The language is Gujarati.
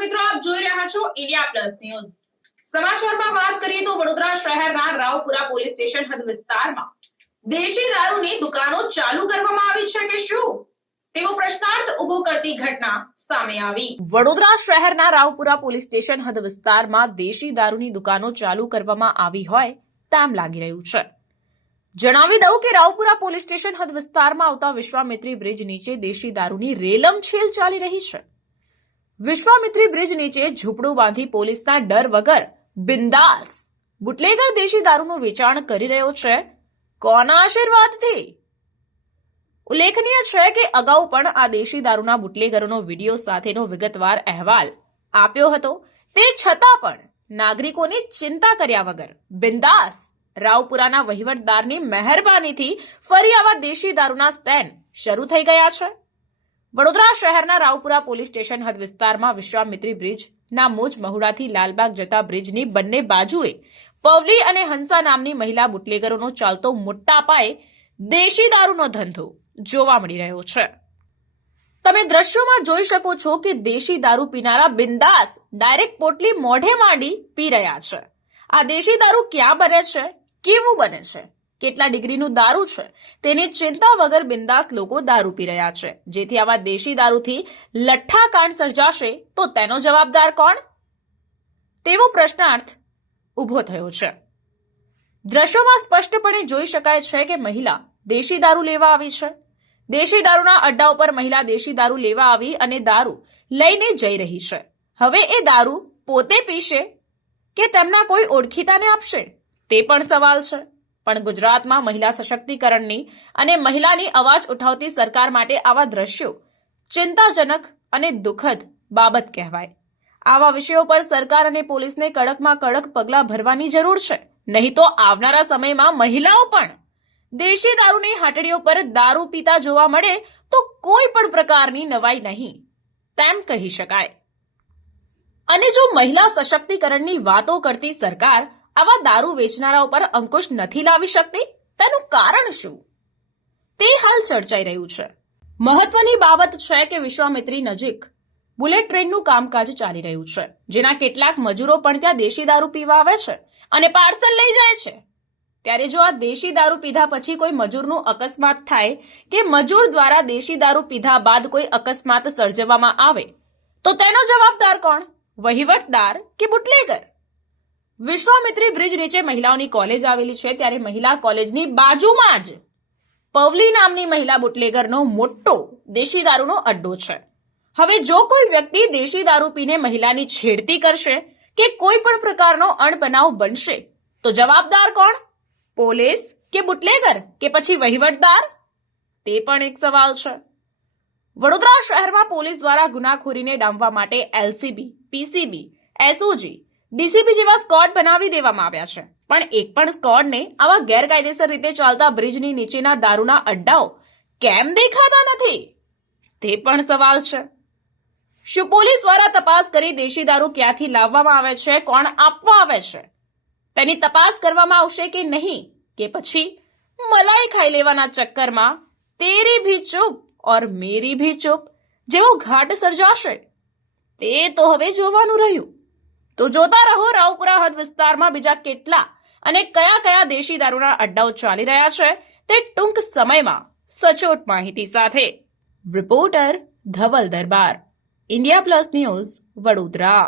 મિત્રો, આપ જોઈ રહ્યા છો ઇન્ડિયા પ્લસ ન્યૂઝ। સમાચારમાં વાત કરીએ તો વડોદરા શહેરના રાવપુરા પોલીસ સ્ટેશન હદ વિસ્તારમાં દેશી દારૂની દુકાનો ચાલુ કરવામાં આવી છે કે શું તેવો પ્રશ્નાર્થ ઉભો કરતી ઘટના સામે આવી। વડોદરા શહેરના રાવપુરા પોલીસ સ્ટેશન હદ વિસ્તારમાં દેશી દારૂની દુકાનો ચાલુ કરવામાં આવી હોય તેમ લાગી રહ્યું છે। જણાવી દઉં કે રાવપુરા પોલીસ સ્ટેશન હદ વિસ્તારમાં આવતા વિશ્વામિત્રી બ્રિજ નીચે દેશી દારૂની રેલમછેલ ચાલી રહી છે। વિશ્વામિત્રી બ્રિજ નીચે ઝૂંપડું બાંધી પોલીસના ડર વગર બિંદાસ બુટલેગર દેશી દારૂનું વેચાણ કરી રહ્યો છે। કોના આશીર્વાદથી? ઉલ્લેખનીય છે કે અગાઉ પણ આ દેશી દારૂના બુટલેગરોનો વિડીયો સાથેનો વિગતવાર અહેવાલ આપ્યો હતો। તે છતાં પણ નાગરિકોની ચિંતા કર્યા વગર બિંદાસ રાવપુરાના વહીવટદારની મહેરબાનીથી ફરી આવા દેશી દારૂના સ્ટેન્ડ શરૂ થઈ ગયા છે। વડોદરા શહેરના રાવપુરા પોલીસ સ્ટેશન હદ વિસ્તારમાં વિશ્વામિત્રી બ્રિજના મુજ મહુડાથી લાલબાગ જતા બ્રિજની બંને બાજુએ પવલી અને હંસા નામની મહિલા બુટલેગરોનો ચાલતો મોટા પાયે દેશી દારૂનો ધંધો જોવા મળી રહ્યો છે। તમે દ્રશ્યોમાં જોઈ શકો છો કે દેશી દારૂ પીનારા બિંદાસ ડાયરેક્ટ પોટલી મોઢે માંડી પી રહ્યા છે। આ દેશી દારૂ ક્યાં બને છે, કેવું બને છે, કેટલા ડિગ્રીનું દારૂ છે તેની ચિંતા વગર બિંદાસ લોકો દારૂ પી રહ્યા છે। જેથી આવા દેશી દારૂથી લઠ્ઠાકાંડ સર્જાશે તો તેનો જવાબદાર કોણ તેવો પ્રશ્નાર્થ ઉભો થયો છે। દ્રશ્યોમાં સ્પષ્ટપણે જોઈ શકાય છે કે મહિલા દેશી દારૂ લેવા આવી છે। દેશી દારૂના અડ્ડા ઉપર મહિલા દેશી દારૂ લેવા આવી અને દારૂ લઈને જઈ રહી છે। હવે એ દારૂ પોતે પીશે કે તેમના કોઈ ઓળખીતાને આપશે તે પણ સવાલ છે। પણ ગુજરાતમાં મહિલા સશક્તિકરણની અને મહિલાની અવાજ ઉઠાવતી સરકાર માટે આવા દ્રશ્યો ચિંતાજનક અને દુઃખદ બાબત કહેવાય। આવા વિષયો પર સરકાર અને પોલીસને કડકમાં કડક પગલાં ભરવાની જરૂર છે। નહીં તો આવનારા સમયમાં મહિલાઓ પણ દેશી દારૂની હાટડીઓ પર દારૂ પીતા જોવા મળે તો કોઈ પણ પ્રકારની નવાઈ નહીં તેમ કહી શકાય। અને જો મહિલા સશક્તિકરણની વાતો કરતી સરકાર આવા દારૂ વેચનારાઓ પર અંકુશ નથી લાવી શકતી તેનું કારણ શું તે હાલ ચર્ચાઈ રહ્યું છે। મહત્વની બાબત છે કે વિશ્વામિત્રી નજીક બુલેટ ટ્રેનનું કામકાજ ચાલી રહ્યું છે, જેના કેટલાક મજૂરો પણ ત્યાં દેશી દારૂ પીવા આવે છે અને પાર્સલ લઈ જાય છે। ત્યારે જો આ દેશી દારૂ પીધા પછી કોઈ મજૂરનું અકસ્માત થાય કે મજૂર દ્વારા દેશી દારૂ પીધા બાદ કોઈ અકસ્માત સર્જવામાં આવે તો તેનો જવાબદાર કોણ? વહીવટદાર કે બુટલેગર? વિશ્વામિત્રી બ્રિજ નીચે મહિલાઓની કોલેજ આવેલી છે, ત્યારે મહિલા કોલેજની બાજુમાં જ પવલી નામની મહિલા બુટલેગરનો મોટો દેશી દારૂનો અડ્ડો છે। હવે જો કોઈ વ્યક્તિ દેશી દારૂ પીને મહિલાની છેડતી કરશે કે કોઈ પણ પ્રકારનો અણબનાવ બનશે તો જવાબદાર કોણ? પોલીસ કે બુટલેગર કે પછી વહીવટદાર? તે પણ એક સવાલ છે। વડોદરા શહેરમાં પોલીસ દ્વારા ગુનાખોરીને ડામવા માટે એલસીબી, પીસીબી, એસઓજી, ડીસીપી જેવા સ્કોડ બનાવી દેવામાં આવ્યા છે, પણ એક પણ સ્કોડને આવા ગેરકાયદેસર રીતે ચાલતા બ્રિજની નીચેના દારૂના અડ્ડાઓ કેમ દેખાતા નથી તે પણ સવાલ છે। શું પોલીસ દ્વારા તપાસ કરી દેશી દારૂ ક્યાંથી લાવવામાં આવે છે, કોણ આપવા આવે છે તેની તપાસ કરવામાં આવશે કે નહીં, કે પછી મલાઈ ખાઈ લેવાના ચક્કરમાં તેરી ભી ચૂપ और मेरी भी चुप જેવો ઘાટ સર્જાશે તે તો હવે જોવાનું રહ્યું। તો જોતા રહો રાવપુરા હદ વિસ્તારમાં બીજા કેટલા અને કયા કયા દેશી દારૂના અડ્ડાઓ ચાલી રહ્યા છે તે ટૂંક સમયમાં સચોટ માહિતી સાથે। રિપોર્ટર ધવલ દરબાર, ઇન્ડિયા પ્લસ ન્યૂઝ, વડોદરા।